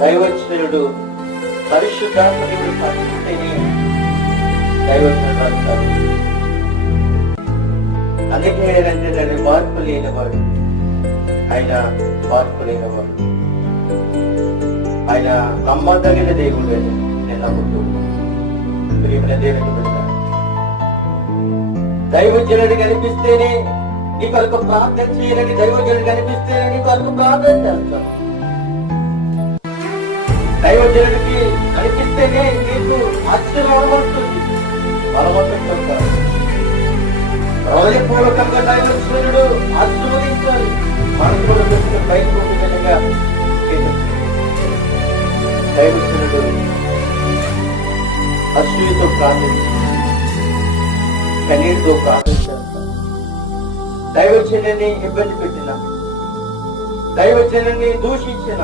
దైవజనుడు పరిశుద్ధాత్మని సాక్షిస్తేనే దైవజనుడు అంటారు. అందుకే ఏంటంటే మార్పు లేనివాడు, ఆయన మార్పు లేనివాడు, ఆయన నమ్మదగిన దేవుడు అని నేను నమ్ముతూ ప్రియమైన దేవుని బిడ్డ, దైవజనుడు కనిపిస్తేనే నీ కొరకు ప్రార్థన చేయాలని, దైవజనుడు కనిపిస్తేనే నీ కొరకు ప్రార్థన చేస్తాను. దైవజనుడికి కనిపిస్తేనే నీకు ఆశ్చర్యం వస్తుంది, బలవంతం. హృదయపూర్వకంగా దైవజనుడు ఆశీర్వదించాలి, మనసులో పెట్టిన బయలుగా దైవజనుడు అసూయతో ప్రార్థించాలి, కన్నీటితో ప్రార్థించాలి. దైవజనుని ఇబ్బంది పెట్టిన, దైవజనుని దూషించిన